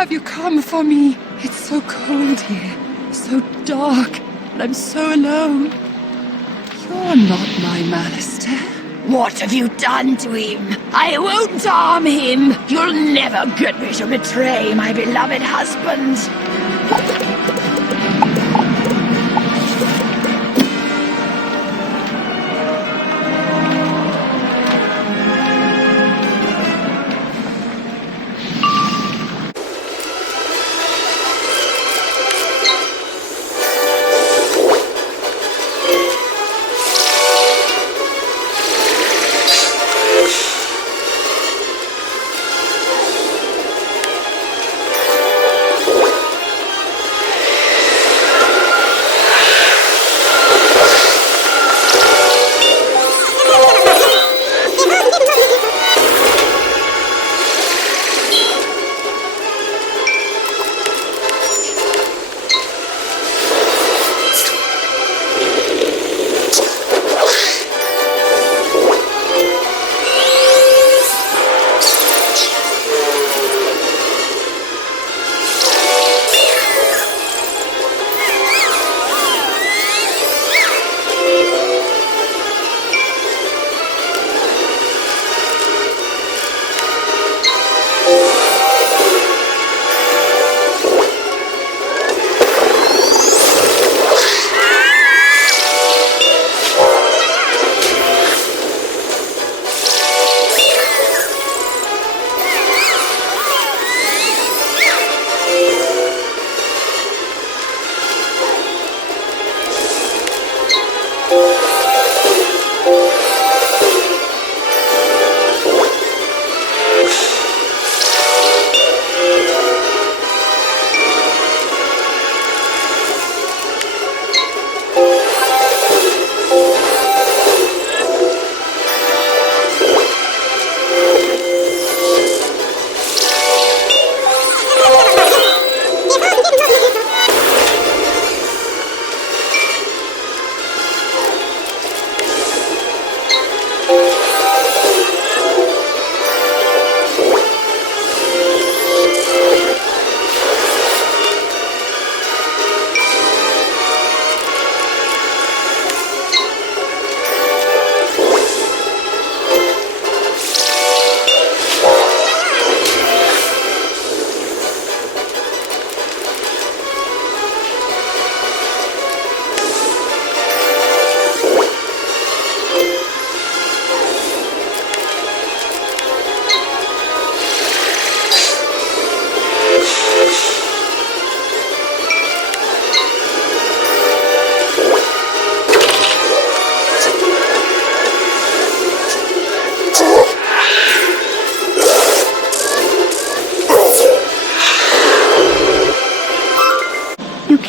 Have you come for me? It's so cold here, so dark, and I'm so alone. You're not my Malister. What have you done to him? I won't harm him. You'll never get me to betray my beloved husband.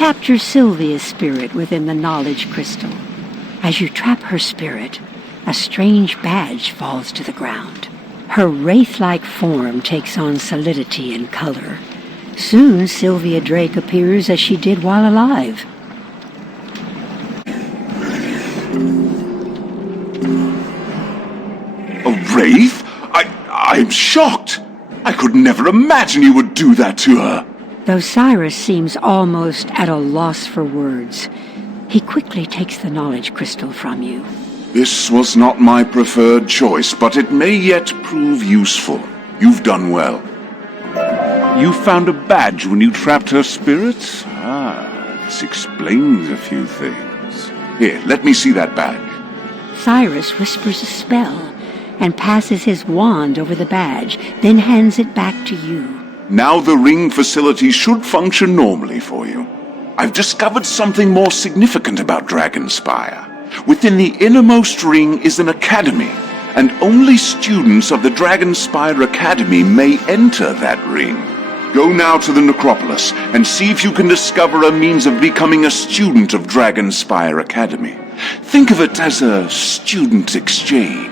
capture Sylvia's spirit within the knowledge crystal. As you trap her spirit, a strange badge falls to the ground. Her wraith-like form takes on solidity and color. Soon, Sylvia Drake appears as she did while alive. A wraith? I'm shocked. I could never imagine you would do that to her. Though Cyrus seems almost at a loss for words, he quickly takes the knowledge crystal from you. This was not my preferred choice, but it may yet prove useful. You've done well. You found a badge when you trapped her spirits? This explains a few things. Here, let me see that badge. Cyrus whispers a spell and passes his wand over the badge, then hands it back to you. Now the ring facility should function normally for you. I've discovered something more significant about Dragonspire. Within the innermost ring is an academy, and only students of the Dragonspire Academy may enter that ring. Go now to the Necropolis and see if you can discover a means of becoming a student of Dragonspire Academy. Think of it as a student exchange.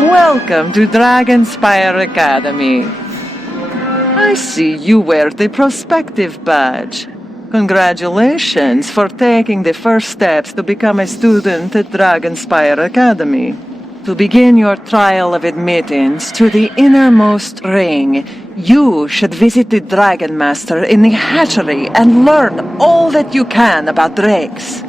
Welcome to Dragonspire Academy. I see you wear the prospective badge. Congratulations for taking the first steps to become a student at Dragonspire Academy. To begin your trial of admittance to the innermost ring, you should visit the Dragon Master in the hatchery and learn all that you can about drakes.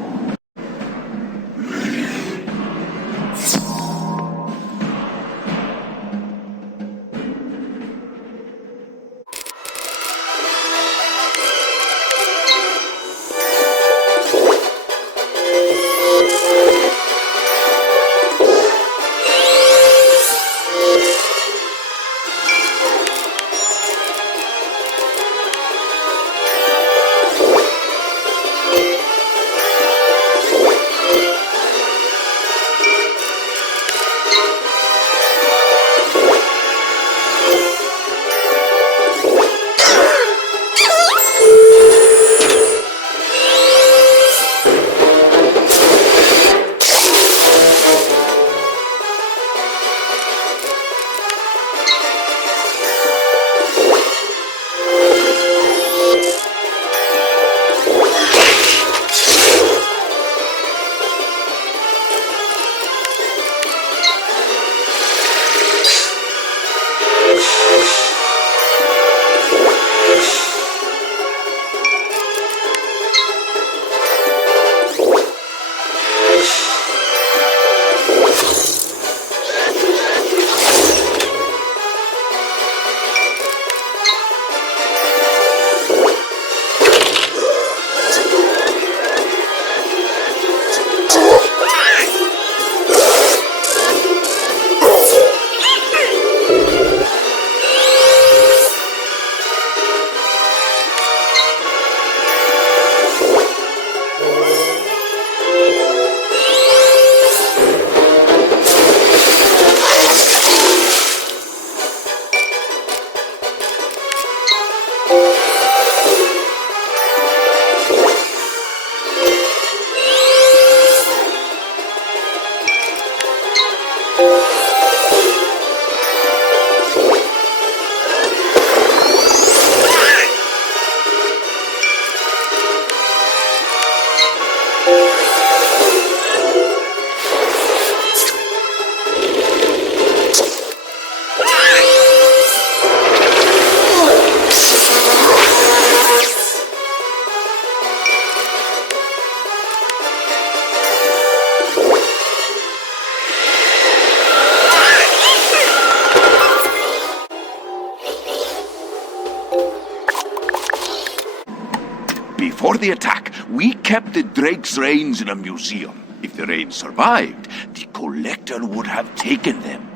Before the attack, we kept the Drake's reins in a museum. If the reins survived, the Collector would have taken them.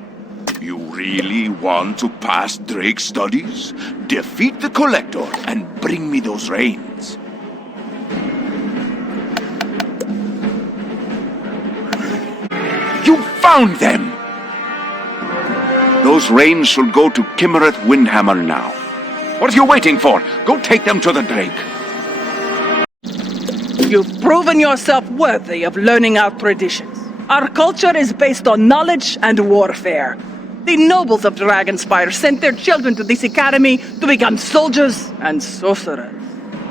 You really want to pass Drake studies? Defeat the Collector and bring me those reins. You found them! Those reins shall go to Kimmereth Windhammer now. What are you waiting for? Go take them to the Drake. You've proven yourself worthy of learning our traditions. Our culture is based on knowledge and warfare. The nobles of Dragonspire sent their children to this academy to become soldiers and sorcerers.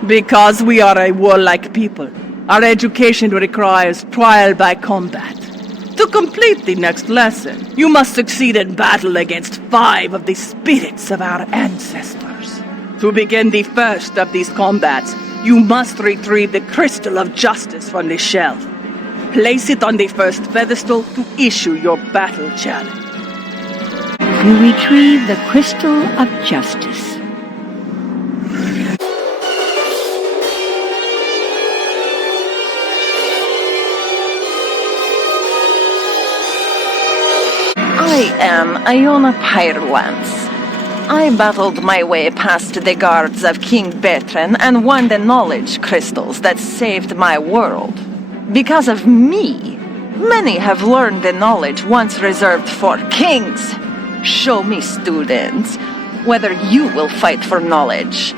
Because we are a warlike people, our education requires trial by combat. To complete the next lesson, you must succeed in battle against 5 of the spirits of our ancestors. To begin the first of these combats, you must retrieve the Crystal of Justice from the shelf. Place it on the first pedestal to issue your battle challenge. You retrieve the Crystal of Justice. I am Iona Pyrelance. I battled my way past the guards of King Bertrand and won the knowledge crystals that saved my world. Because of me, many have learned the knowledge once reserved for kings. Show me, students, whether you will fight for knowledge.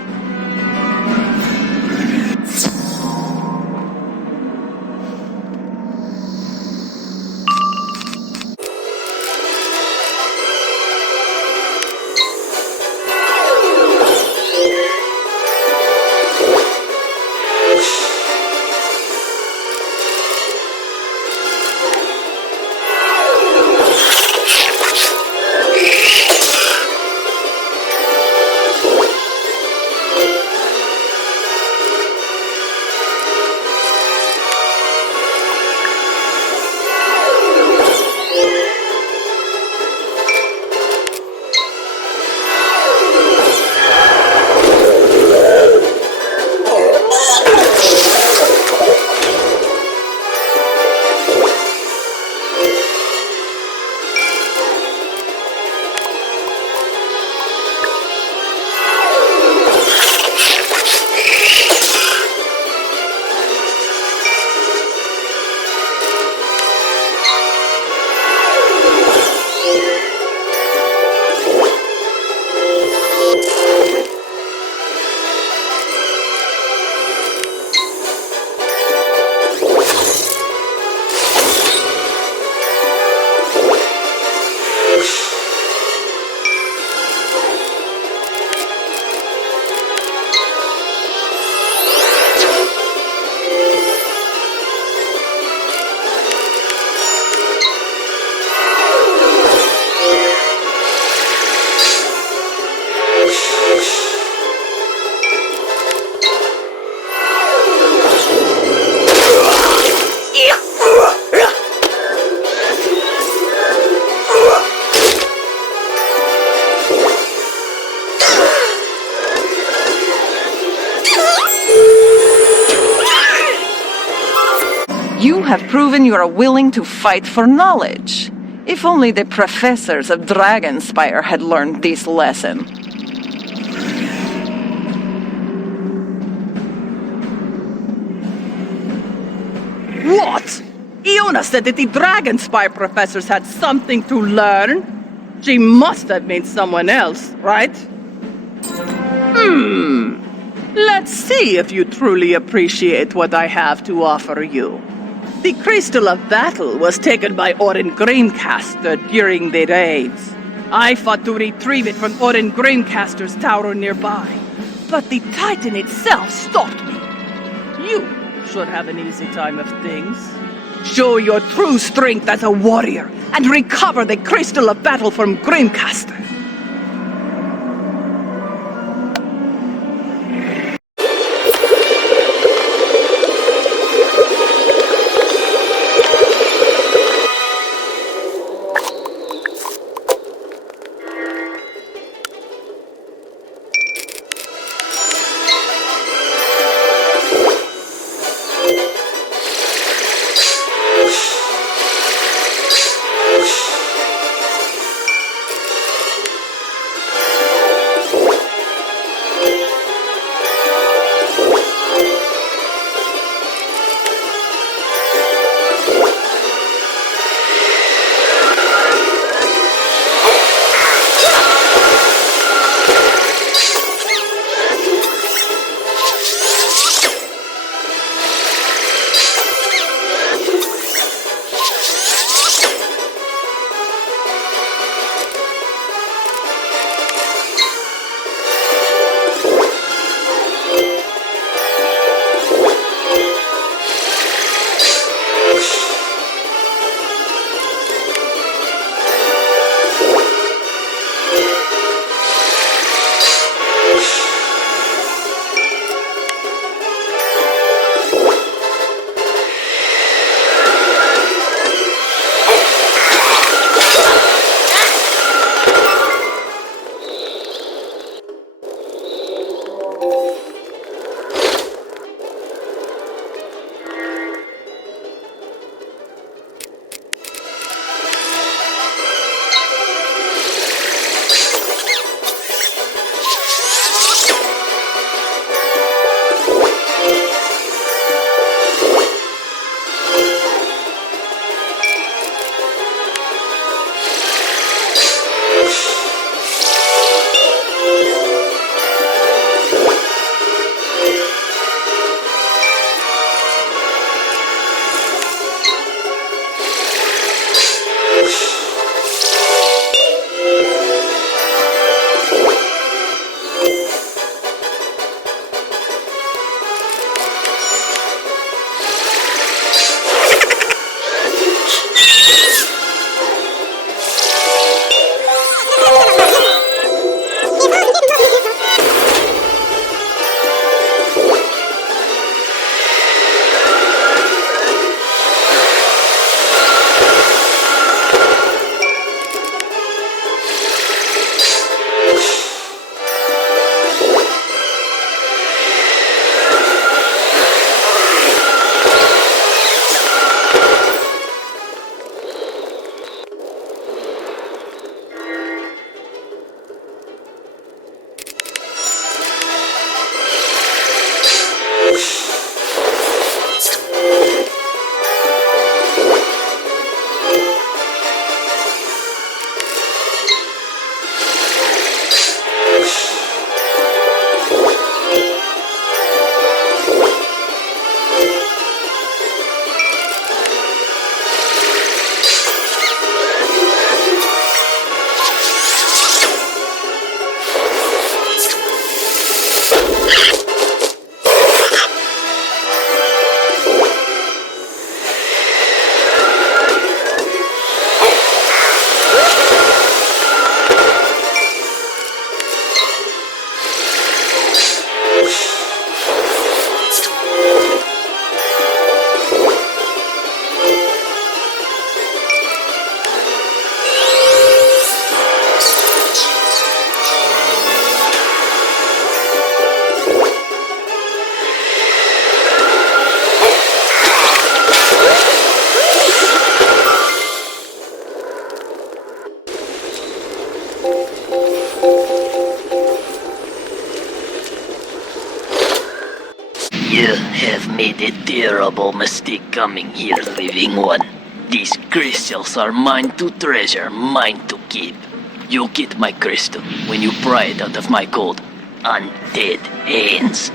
You have proven you are willing to fight for knowledge. If only the professors of Dragonspire had learned this lesson. What? Iona said that the Dragonspire professors had something to learn? She must have meant someone else, right? Let's see if you truly appreciate what I have to offer you. The Crystal of Battle was taken by Orin Grimcaster during the raids. I fought to retrieve it from Orin Grimcaster's tower nearby, but the Titan itself stopped me. You should have an easy time of things. Show your true strength as a warrior and recover the Crystal of Battle from Grimcaster. made a terrible mistake coming here, living one. These crystals are mine to treasure, mine to keep. You get my crystal when you pry it out of my cold, undead hands.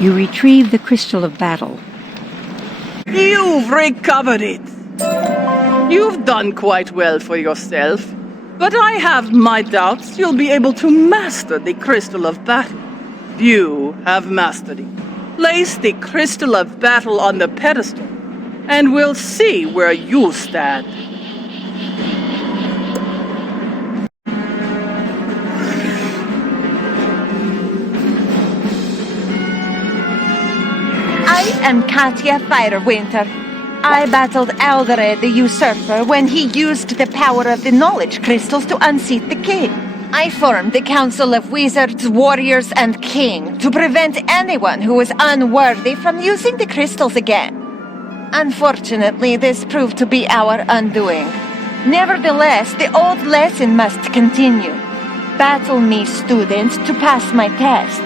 You retrieve the crystal of battle. You've recovered it. You've done quite well for yourself, but I have my doubts you'll be able to master the crystal of battle. You have mastered it. Place the crystal of battle on the pedestal, and we'll see where you stand. I am Katya Firewinter. I battled Aldered the Usurper when he used the power of the knowledge crystals to unseat the king. I formed the Council of Wizards, Warriors, and King to prevent anyone who was unworthy from using the crystals again. Unfortunately, this proved to be our undoing. Nevertheless, the old lesson must continue. Battle me, students, to pass my test.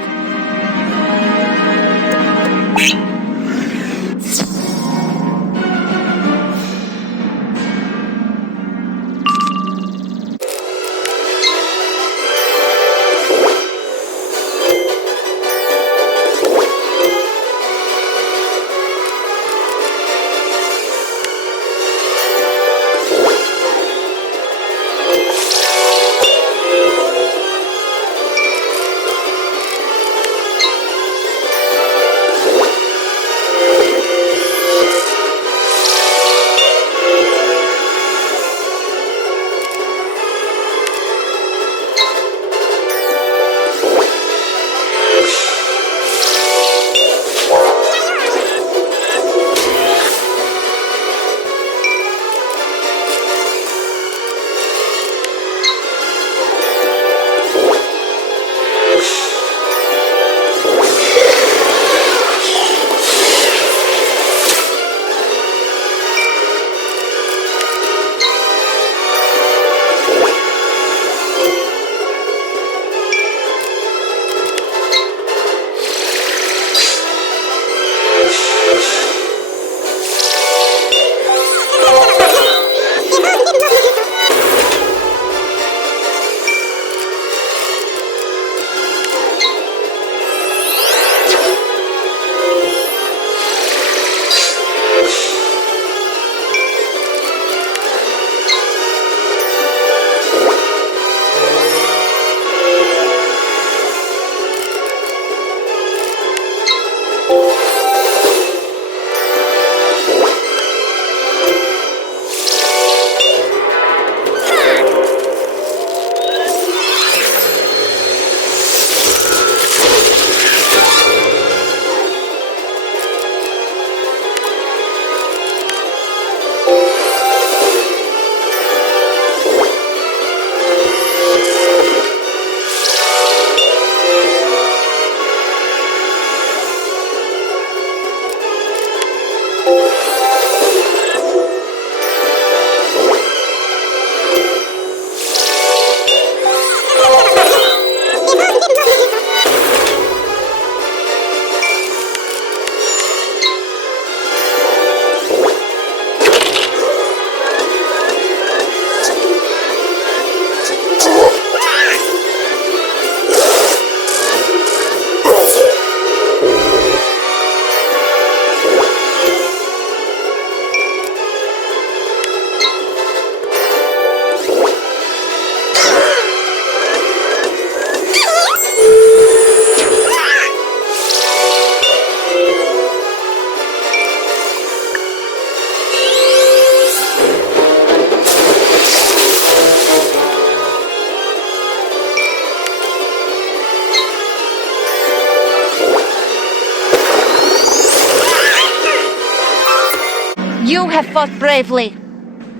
You have fought bravely.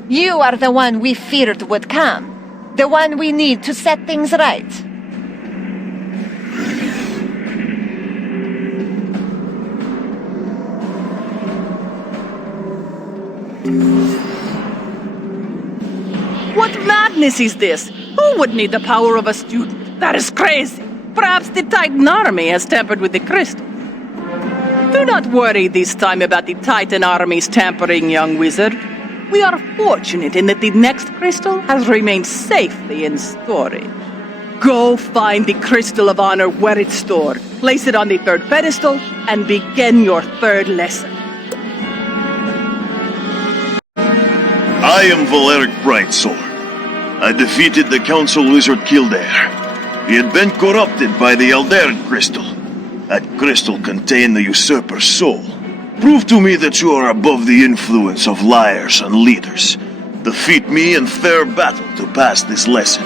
You are the one we feared would come. The one we need to set things right. What madness is this? Who would need the power of a student? That is crazy. Perhaps the Titan army has tampered with the crystal. Do not worry this time about the Titan army's tampering, young wizard. We are fortunate in that the next crystal has remained safely in storage. Go find the Crystal of Honor where it's stored. Place it on the third pedestal and begin your third lesson. I am Valeric Brightsword. I defeated the Council Wizard Kildare. He had been corrupted by the Alderac Crystal. That crystal contained the Usurper's soul. Prove to me that you are above the influence of liars and leaders. Defeat me in fair battle to pass this lesson.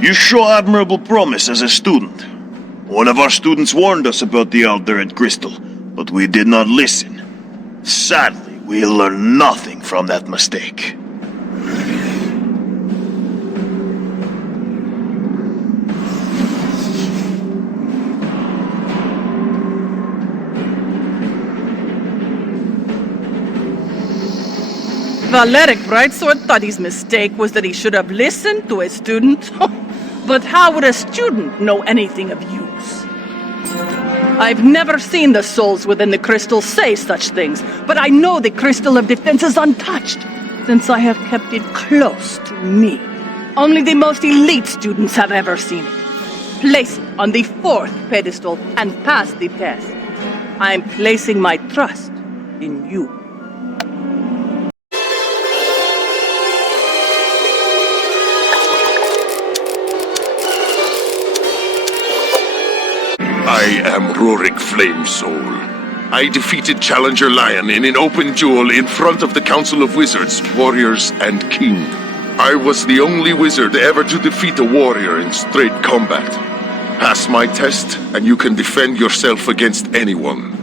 You show admirable promise as a student. One of our students warned us about the Alderac Crystal, but we did not listen. Sadly, we learned nothing from that mistake. Valeric Brightsword thought his mistake was that he should have listened to a student. But how would a student know anything of use? I've never seen the souls within the crystal say such things, but I know the Crystal of Defense is untouched, since I have kept it close to me. Only the most elite students have ever seen it. Place it on the fourth pedestal and pass the test. I'm placing my trust in you. I am Rorik Flamesoul. I defeated Challenger Lion in an open duel in front of the Council of Wizards, Warriors, and King. I was the only wizard ever to defeat a warrior in straight combat. Pass my test, and you can defend yourself against anyone.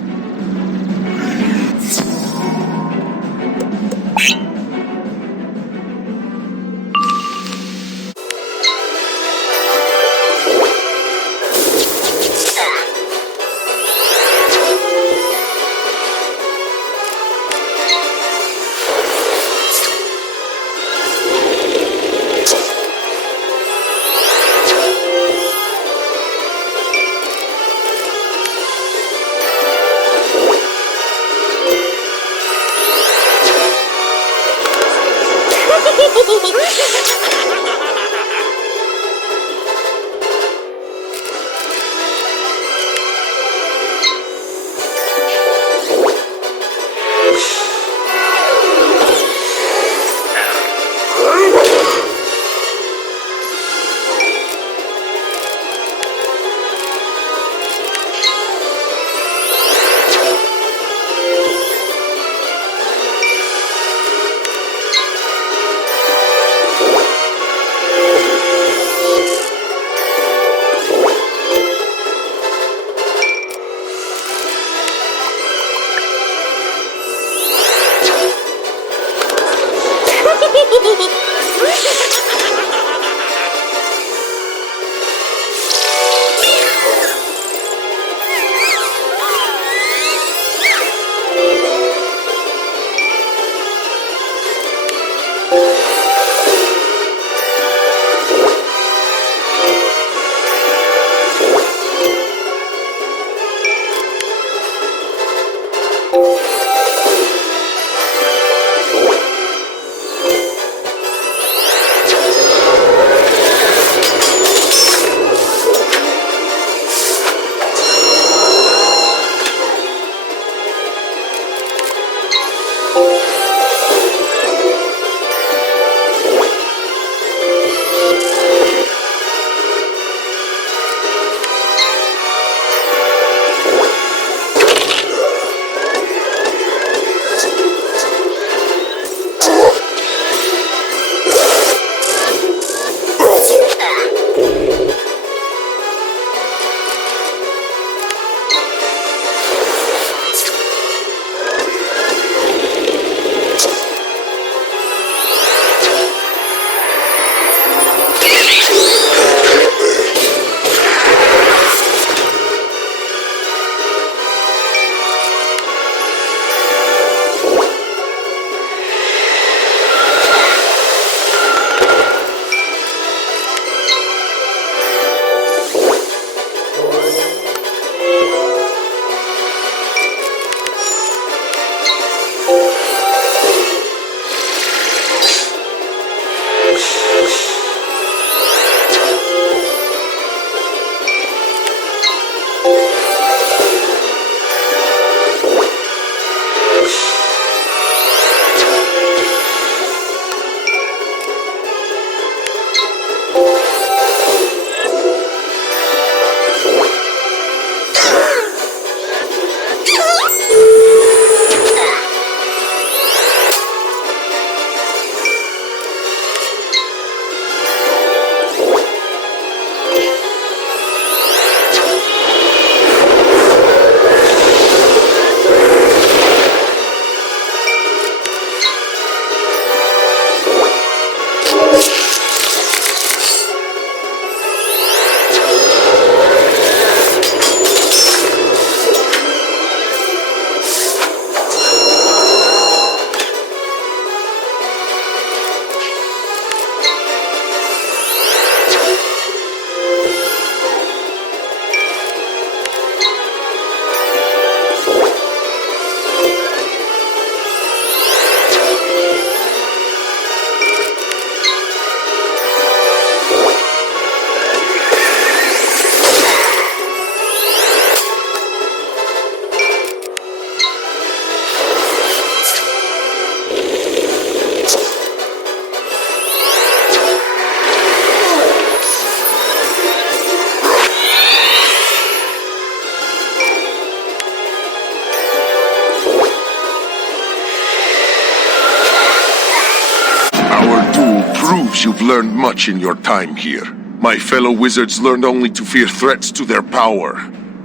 proves you've learned much in your time here. My fellow wizards learned only to fear threats to their power,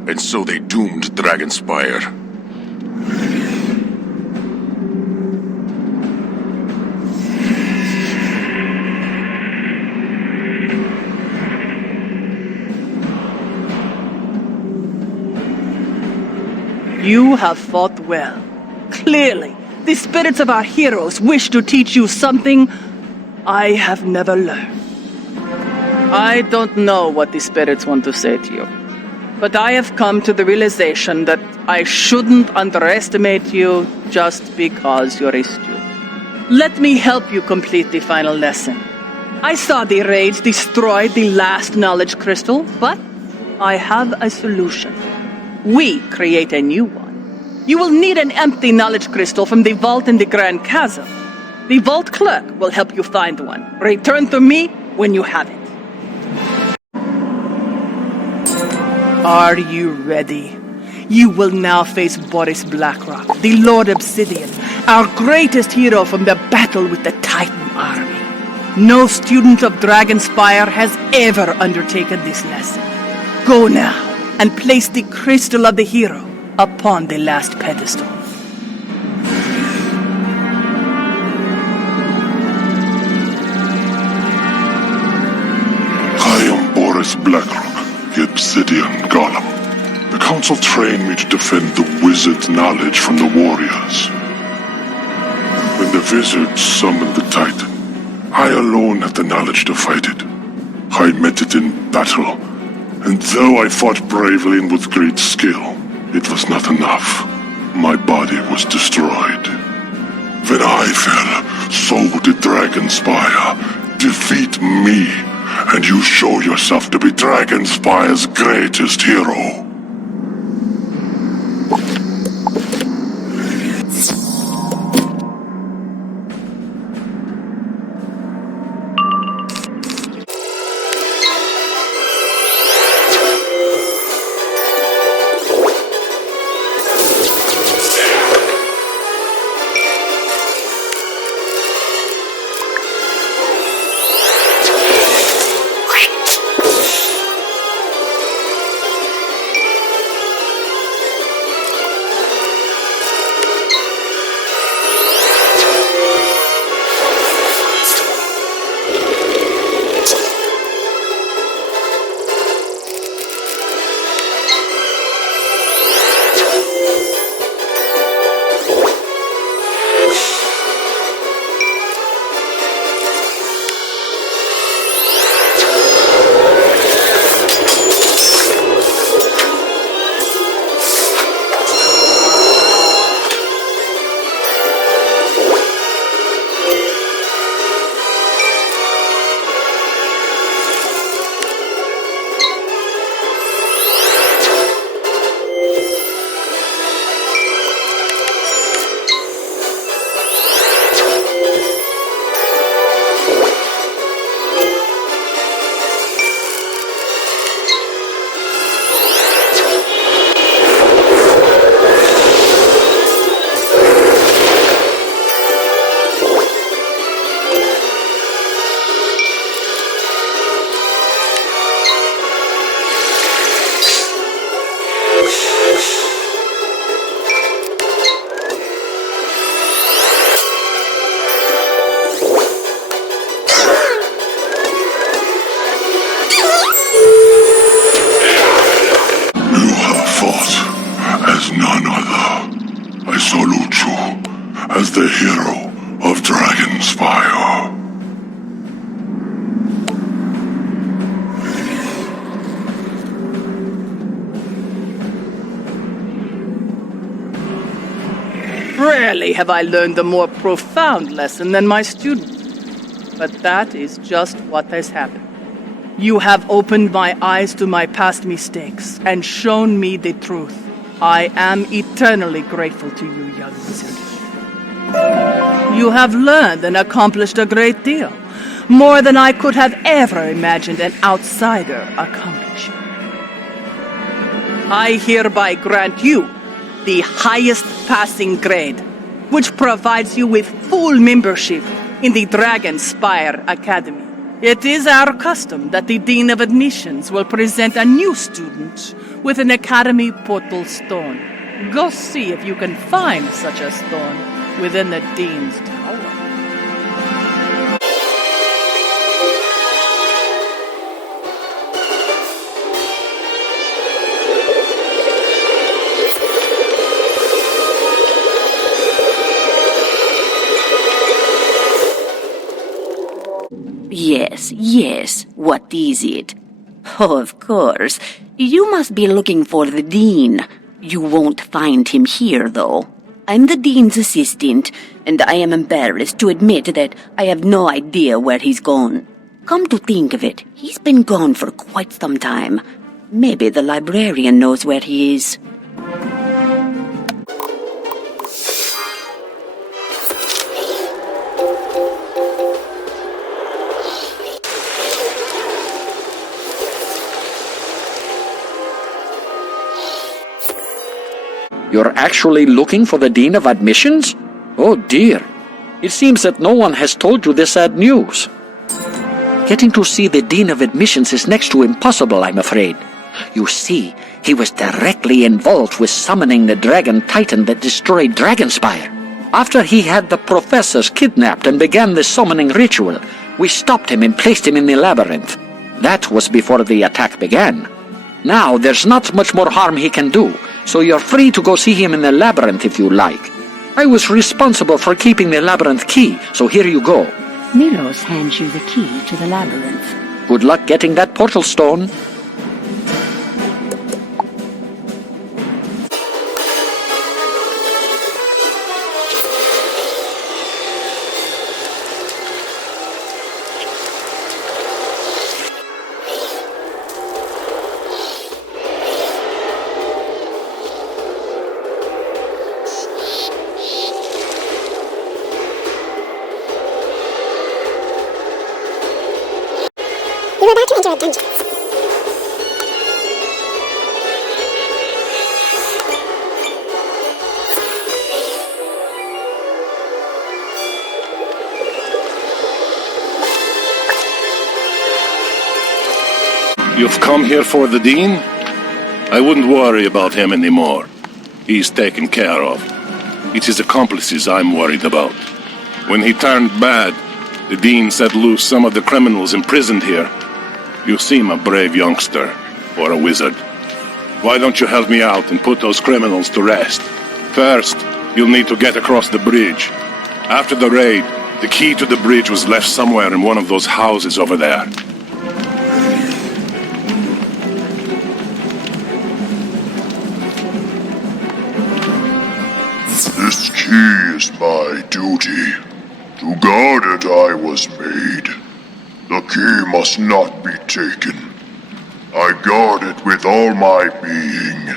and so they doomed Dragonspire. You have fought well. Clearly, the spirits of our heroes wish to teach you something I have never learned. I don't know what the spirits want to say to you, but I have come to the realization that I shouldn't underestimate you just because you're a student. Let me help you complete the final lesson. I saw the raids destroy the last knowledge crystal, but I have a solution. We create a new one. You will need an empty knowledge crystal from the vault in the Grand Chasm. The vault clerk will help you find one. Return to me when you have it. Are you ready? You will now face Boris Blackrock, the Lord Obsidian, our greatest hero from the battle with the Titan army. No student of Dragonspire has ever undertaken this lesson. Go now and place the crystal of the hero upon the last pedestal. I am Boris Blackrock, the Obsidian Golem. The Council trained me to defend the wizard's knowledge from the warriors. When the wizards summoned the Titan, I alone had the knowledge to fight it. I met it in battle, and though I fought bravely and with great skill, it was not enough. My body was destroyed. When I fell, so did Dragonspire. Defeat me, and you show yourself to be Dragonspire's greatest hero. As the hero of Dragonspire. Rarely have I learned a more profound lesson than my student. But that is just what has happened. You have opened my eyes to my past mistakes and shown me the truth. I am eternally grateful to you, young wizard. You have learned and accomplished a great deal, more than I could have ever imagined an outsider accomplishing. I hereby grant you the highest passing grade, which provides you with full membership in the Dragonspire Academy. It is our custom that the Dean of Admissions will present a new student with an Academy portal stone. Go see if you can find such a stone within the Dean's tower. Yes, what is it? Oh, of course. You must be looking for the Dean. You won't find him here, though. I'm the Dean's assistant, and I am embarrassed to admit that I have no idea where he's gone. Come to think of it, he's been gone for quite some time. Maybe the librarian knows where he is. You're actually looking for the Dean of Admissions? Oh dear. It seems that no one has told you this sad news. Getting to see the Dean of Admissions is next to impossible, I'm afraid. You see, he was directly involved with summoning the dragon titan that destroyed Dragonspire. After he had the professors kidnapped and began the summoning ritual, we stopped him and placed him in the labyrinth. That was before the attack began. Now, there's not much more harm he can do, so you're free to go see him in the labyrinth if you like. I was responsible for keeping the labyrinth key, so here you go. Milos hands you the key to the labyrinth. Good luck getting that portal stone. You're about to enter a dungeon. You've come here for the Dean? I wouldn't worry about him anymore. He's taken care of. It's his accomplices I'm worried about. When he turned bad, the Dean set loose some of the criminals imprisoned here. You seem a brave youngster, or a wizard. Why don't you help me out and put those criminals to rest? First, you'll need to get across the bridge. After the raid, the key to the bridge was left somewhere in one of those houses over there. This key is my duty. To guard it I was made. The key must not be taken. I guard it with all my being.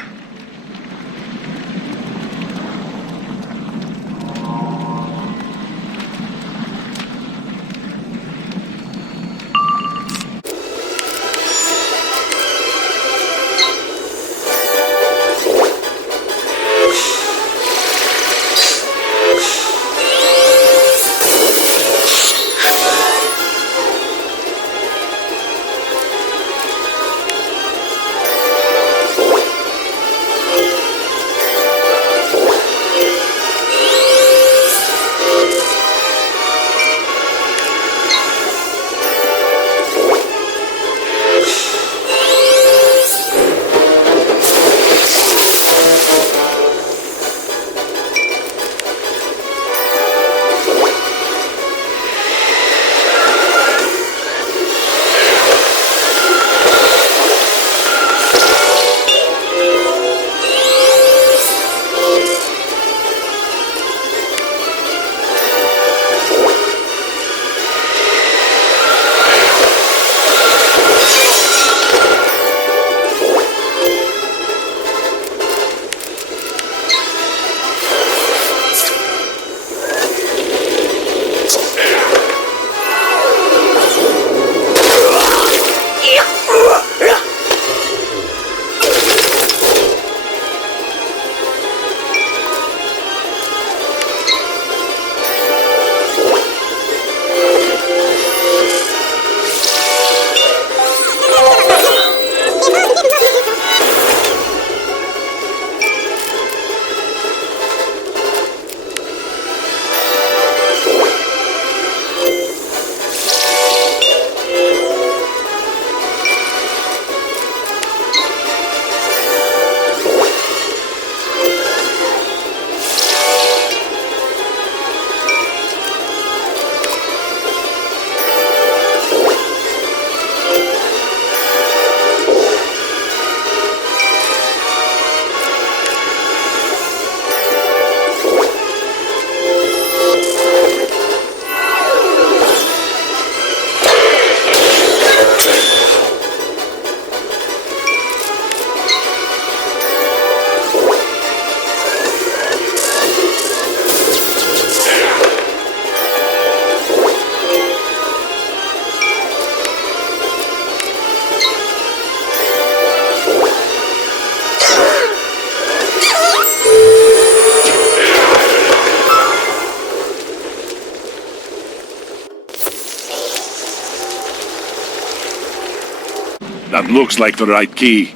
That looks like the right key.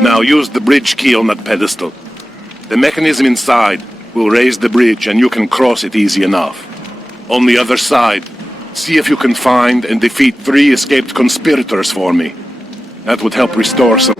Now use the bridge key on that pedestal. The mechanism inside will raise the bridge and you can cross it easy enough. On the other side, see if you can find and defeat 3 escaped conspirators for me. That would help restore some...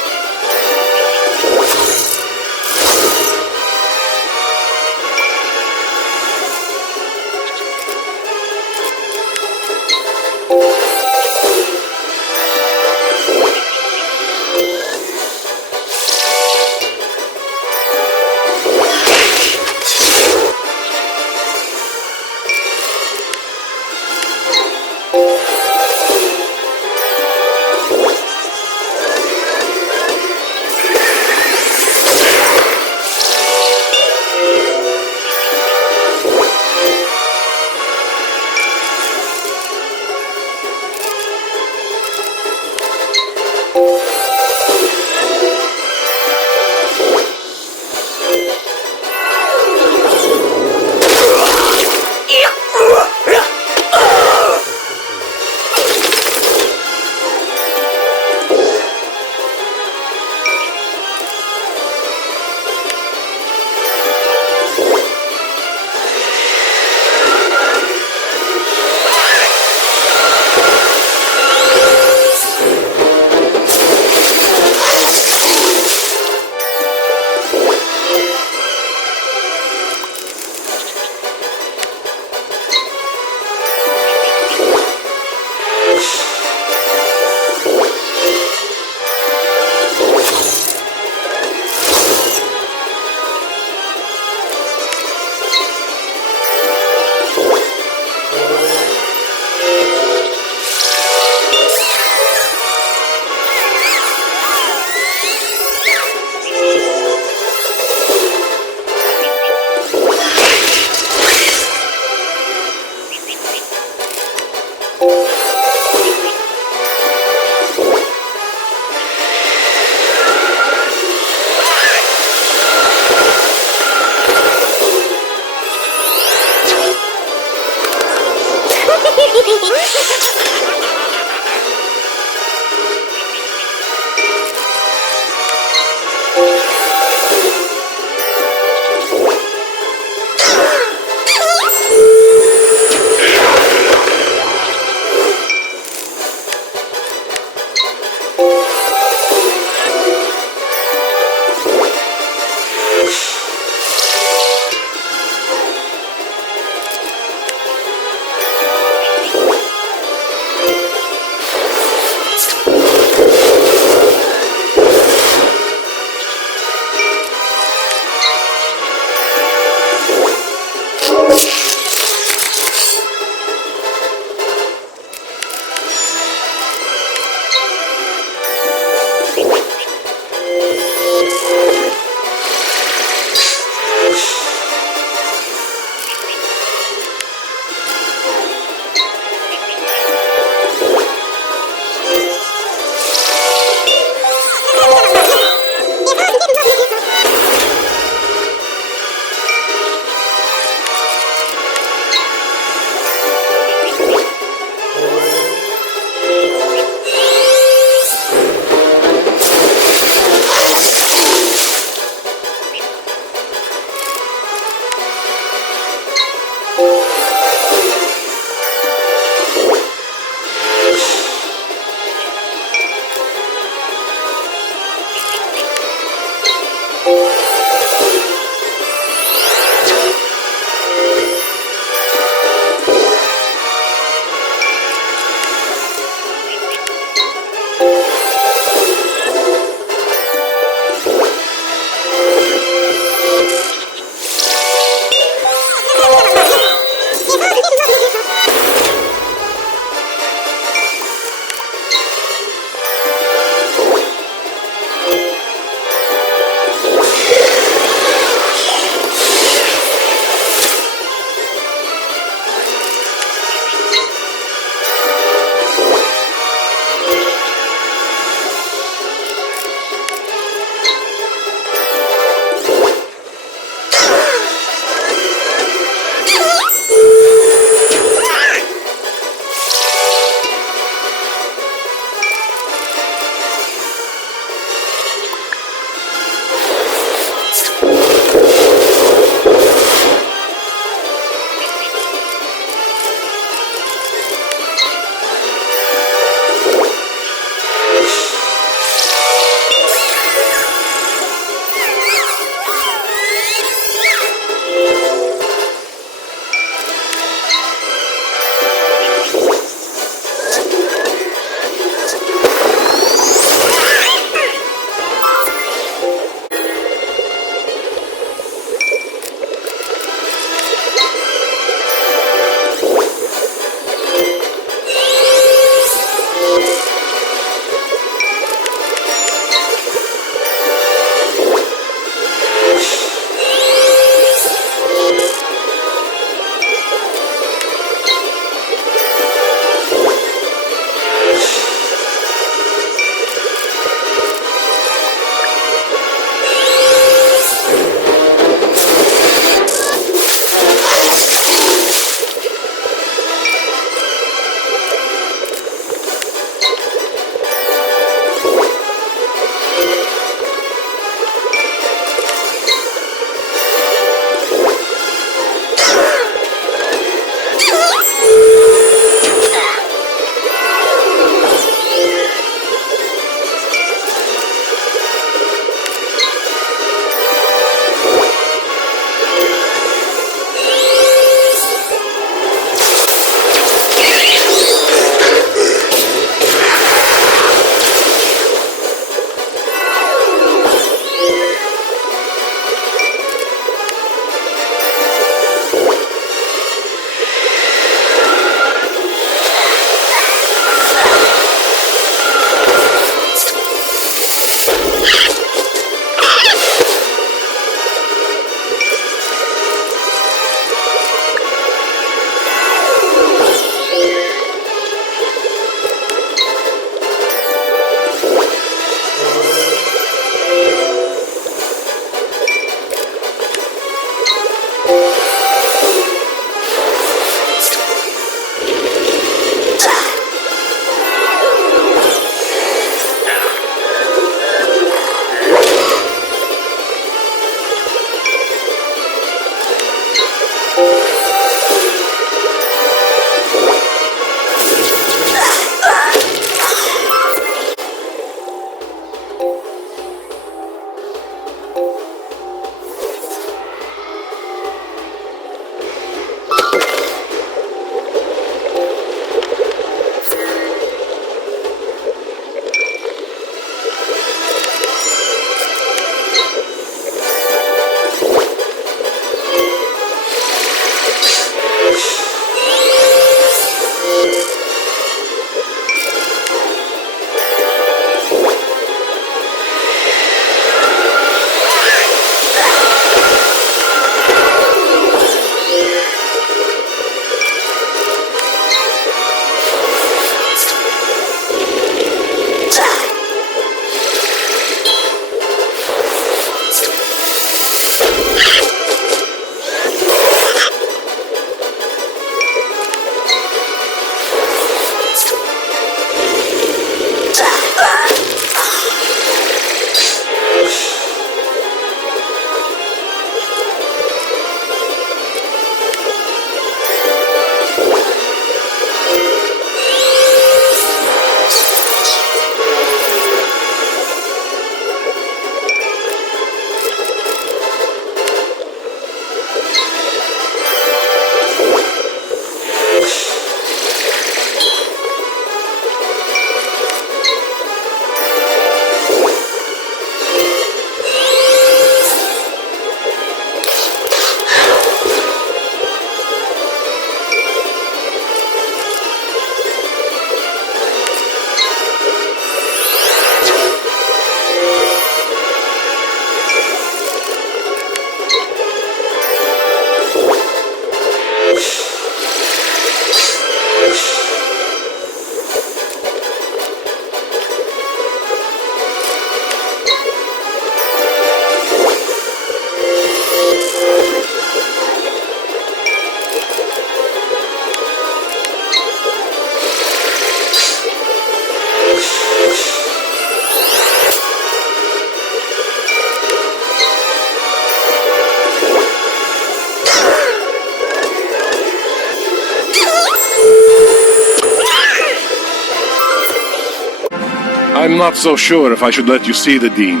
I'm not so sure if I should let you see the Dean.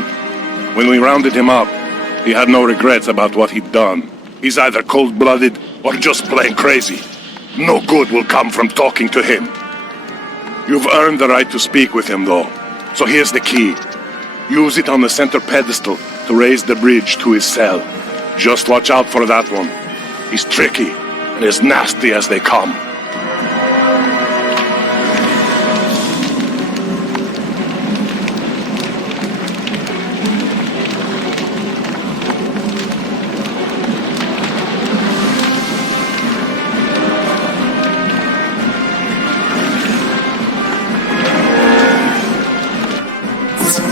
When we rounded him up, he had no regrets about what he'd done. He's either cold-blooded or just plain crazy. No good will come from talking to him. You've earned the right to speak with him, though. So here's the key. Use it on the center pedestal to raise the bridge to his cell. Just watch out for that one. He's tricky and as nasty as they come.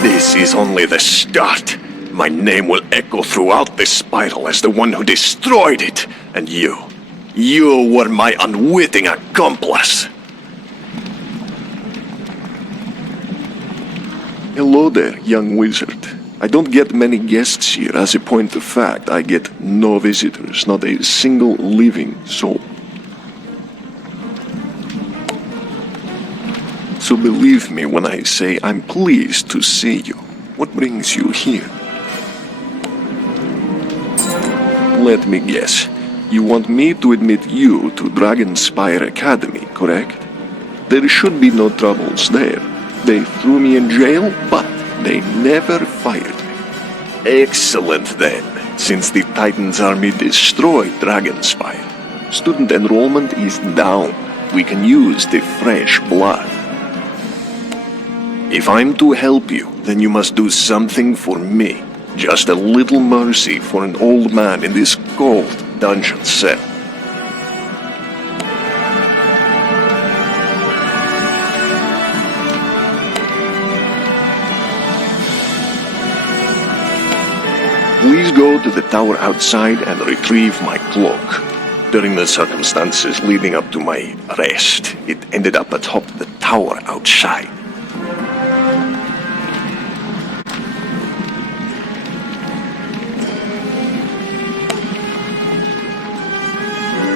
This is only the start. My name will echo throughout this spiral as the one who destroyed it. And you were my unwitting accomplice. Hello there, young wizard. I don't get many guests here. As a point of fact, I get no visitors, not a single living soul. So believe me when I say I'm pleased to see you. What brings you here? Let me guess. You want me to admit you to Dragonspire Academy, correct? There should be no troubles there. They threw me in jail, but they never fired me. Excellent then, since the Titan's army destroyed Dragonspire. Student enrollment is down. We can use the fresh blood. If I'm to help you, then you must do something for me. Just a little mercy for an old man in this cold dungeon cell. Please go to the tower outside and retrieve my cloak. During the circumstances leading up to my arrest, it ended up atop the tower outside.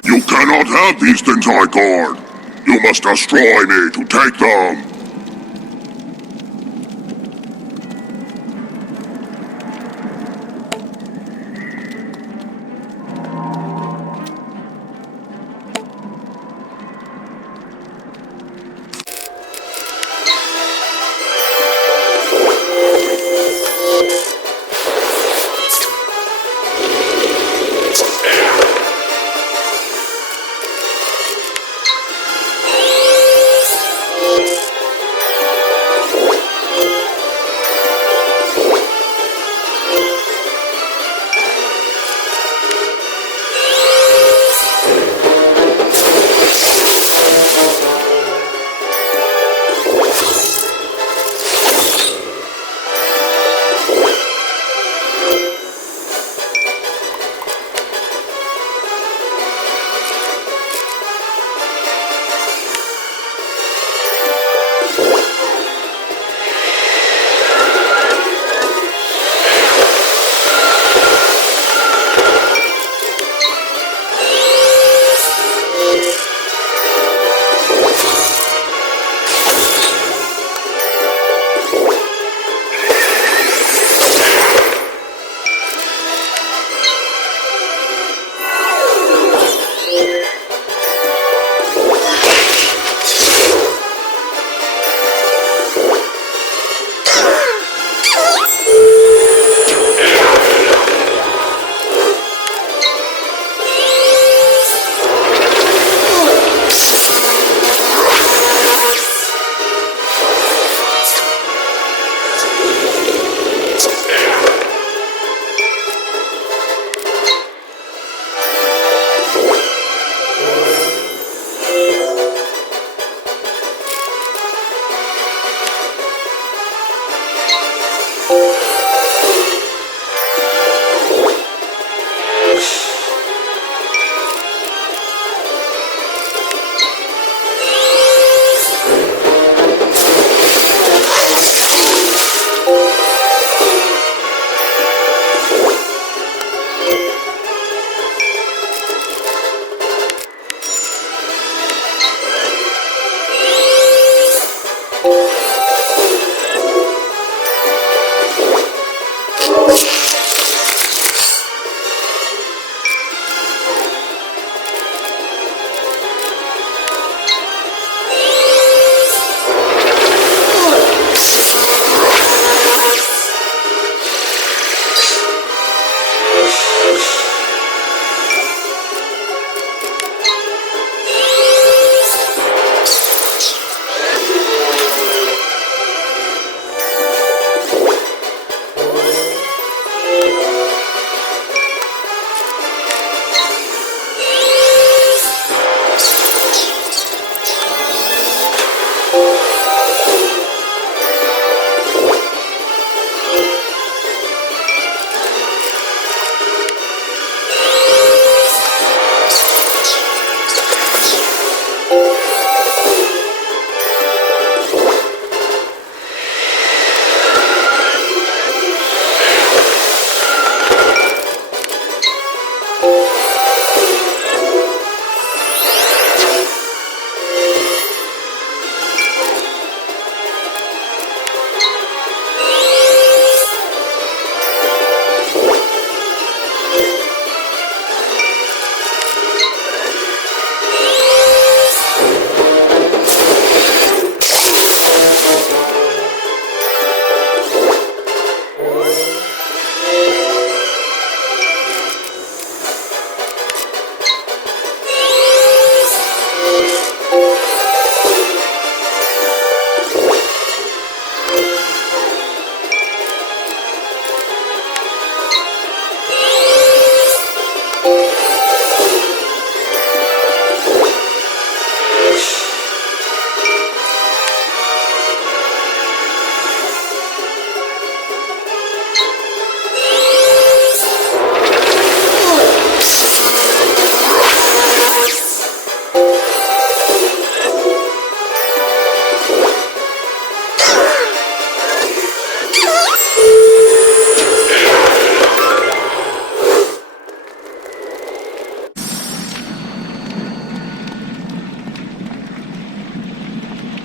You cannot have these things I guard. You must destroy me to take them.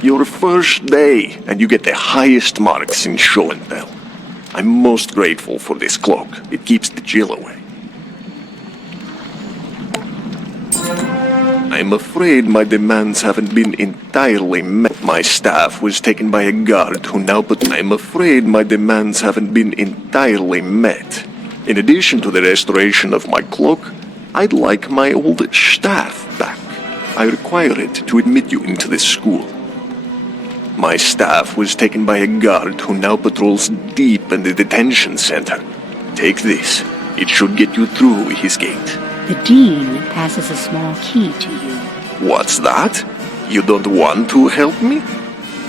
Your first day, and you get the highest marks in show and tell. I'm most grateful for this cloak. It keeps the chill away. I'm afraid my demands haven't been entirely met. My staff was taken by a guard who now I'm afraid my demands haven't been entirely met. In addition to the restoration of my cloak, I'd like my old staff back. I require it to admit you into this school. My staff was taken by a guard who now patrols deep in the detention center. Take this. It should get you through his gate. The dean passes a small key to you. What's that? You don't want to help me?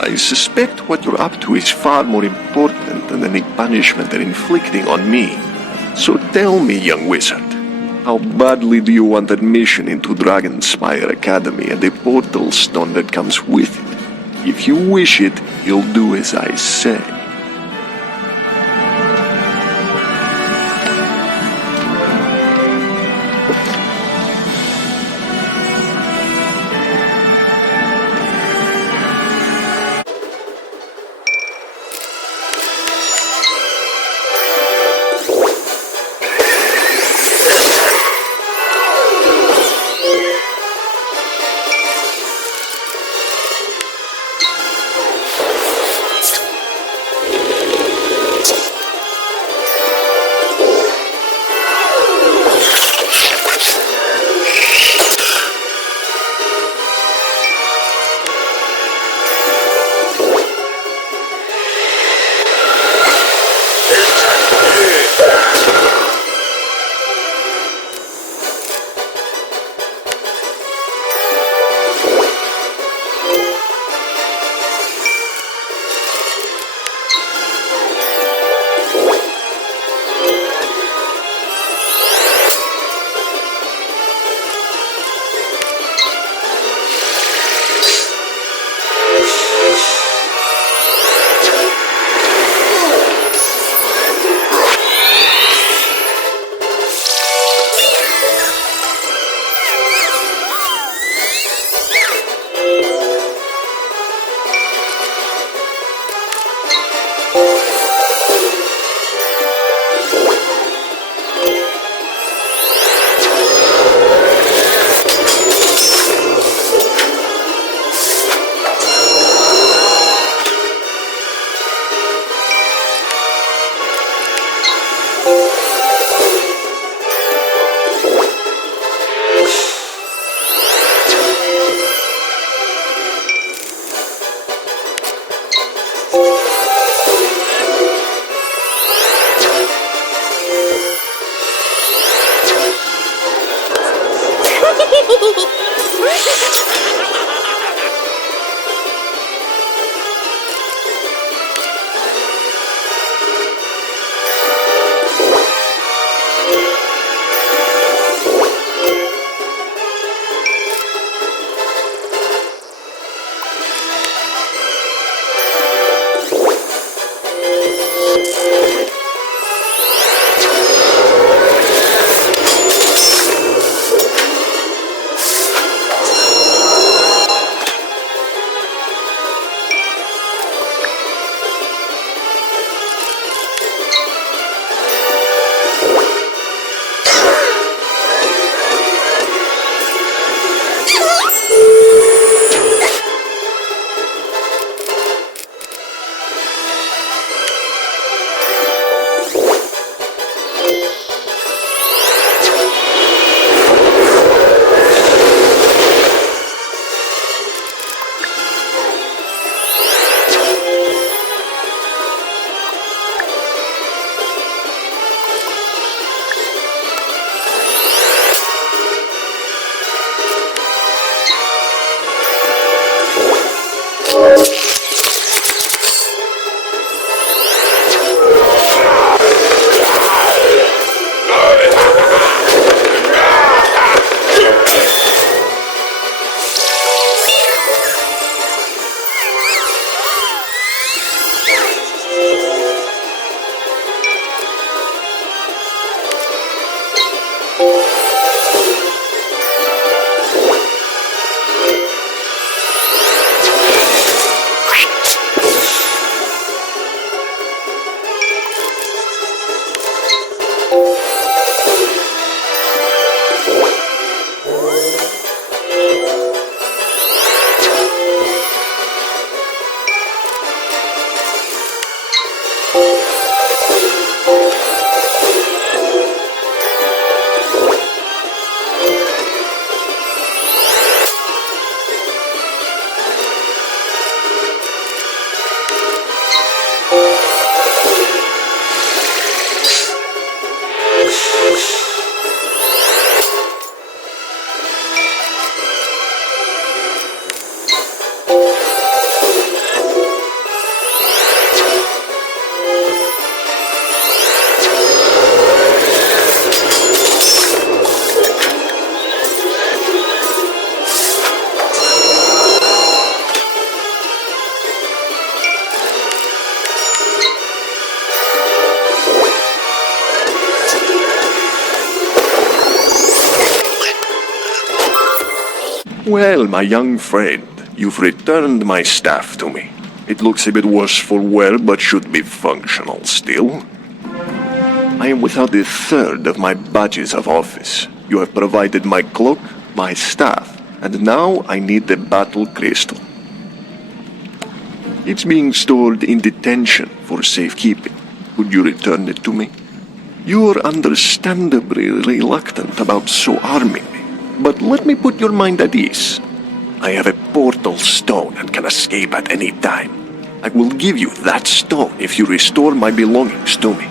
I suspect what you're up to is far more important than any punishment they're inflicting on me. So tell me, young wizard, how badly do you want admission into Dragonspire Academy and the portal stone that comes with it? If you wish it, you'll do as I say. Well, my young friend, you've returned my staff to me. It looks a bit worse for wear, but should be functional still. I am without a third of my badges of office. You have provided my cloak, my staff, and now I need the battle crystal. It's being stored in detention for safekeeping. Would you return it to me? You're understandably reluctant about so arming me, but let me put your mind at ease. I have a portal stone and can escape at any time. I will give you that stone if you restore my belongings to me.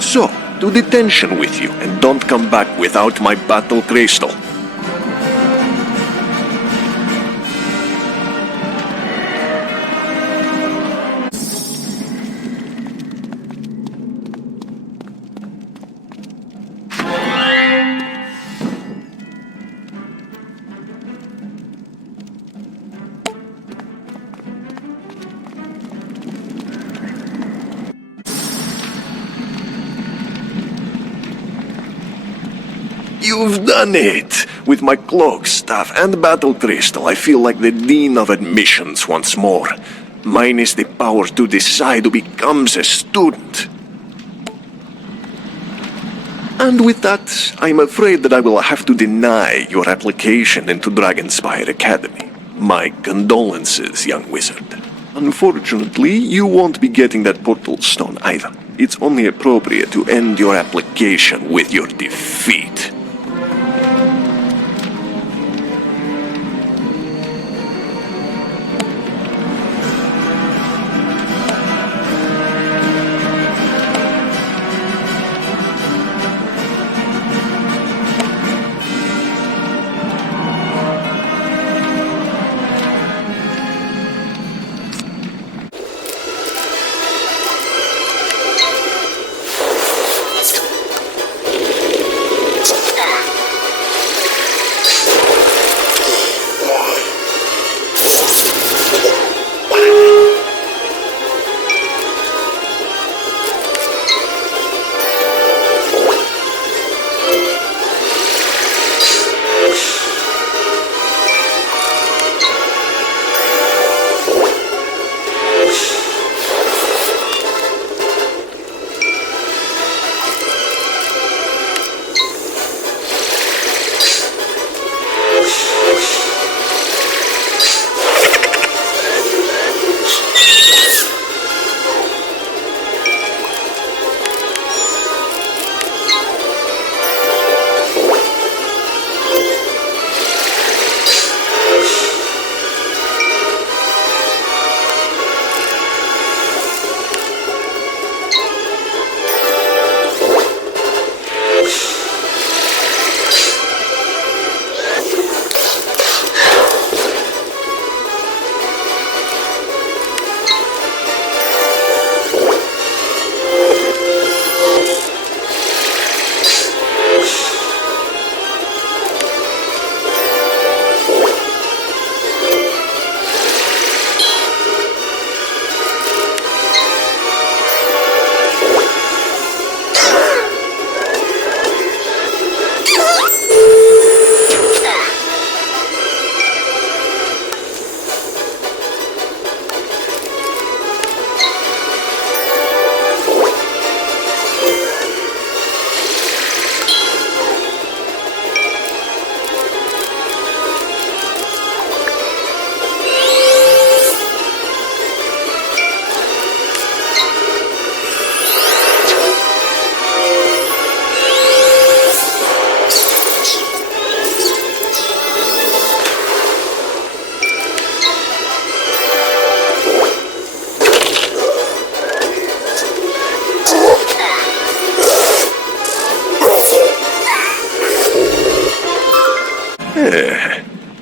So, to detention with you, and don't come back without my battle crystal. You've done it! With my cloak, staff, and battle crystal, I feel like the Dean of Admissions once more. Minus the power to decide who becomes a student. And with that, I'm afraid that I will have to deny your application into Dragonspire Academy. My condolences, young wizard. Unfortunately, you won't be getting that portal stone either. It's only appropriate to end your application with your defeat.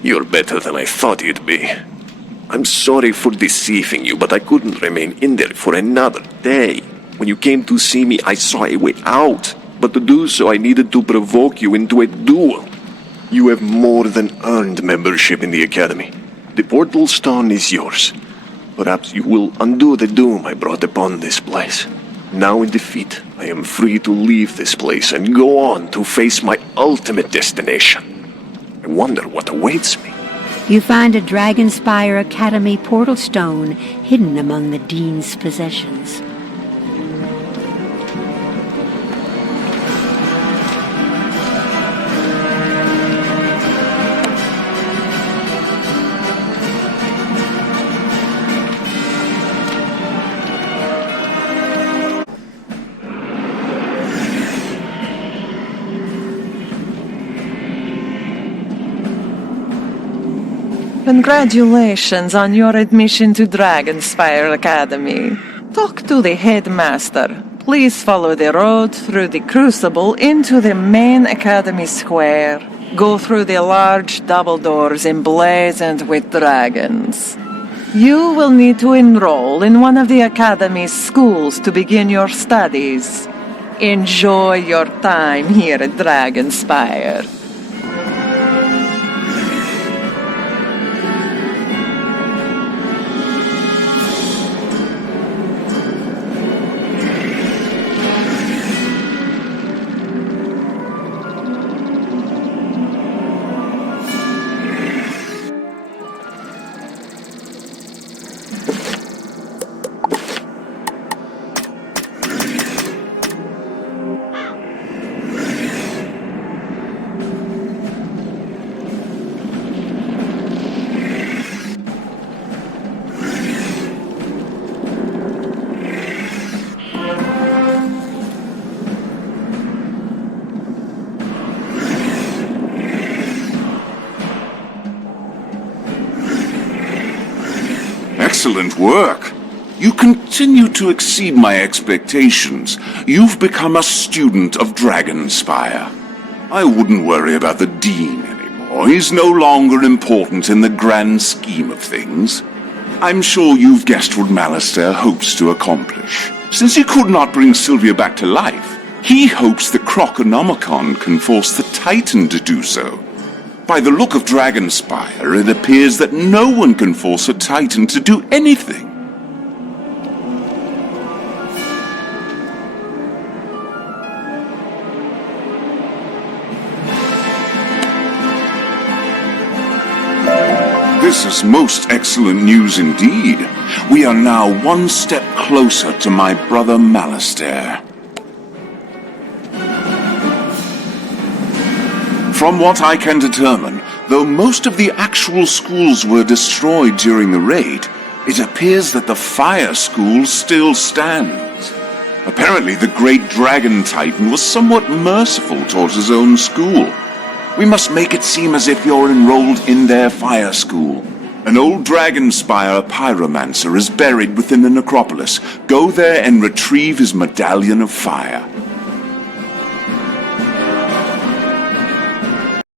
You're better than I thought you'd be. I'm sorry for deceiving you, but I couldn't remain in there for another day. When you came to see me, I saw a way out. But to do so, I needed to provoke you into a duel. You have more than earned membership in the Academy. The portal stone is yours. Perhaps you will undo the doom I brought upon this place. Now in defeat, I am free to leave this place and go on to face my ultimate destination. I wonder what awaits me. You find a Dragonspire Academy portal stone hidden among the Dean's possessions. Congratulations on your admission to Dragonspire Academy. Talk to the headmaster. Please follow the road through the Crucible into the main Academy Square. Go through the large double doors emblazoned with dragons. You will need to enroll in one of the Academy's schools to begin your studies. Enjoy your time here at Dragonspire. Excellent work. You continue to exceed my expectations. You've become a student of Dragonspire. I wouldn't worry about the Dean anymore. He's no longer important in the grand scheme of things. I'm sure you've guessed what Malastair hopes to accomplish. Since he could not bring Sylvia back to life, he hopes the Croconomicon can force the Titan to do so. By the look of Dragonspire, it appears that no one can force a Titan to do anything. This is most excellent news indeed. We are now one step closer to my brother Malastair. From what I can determine, though most of the actual schools were destroyed during the raid, it appears that the Fire School still stands. Apparently the Great Dragon Titan was somewhat merciful towards his own school. We must make it seem as if you're enrolled in their Fire School. An old Dragonspire pyromancer is buried within the Necropolis. Go there and retrieve his medallion of fire.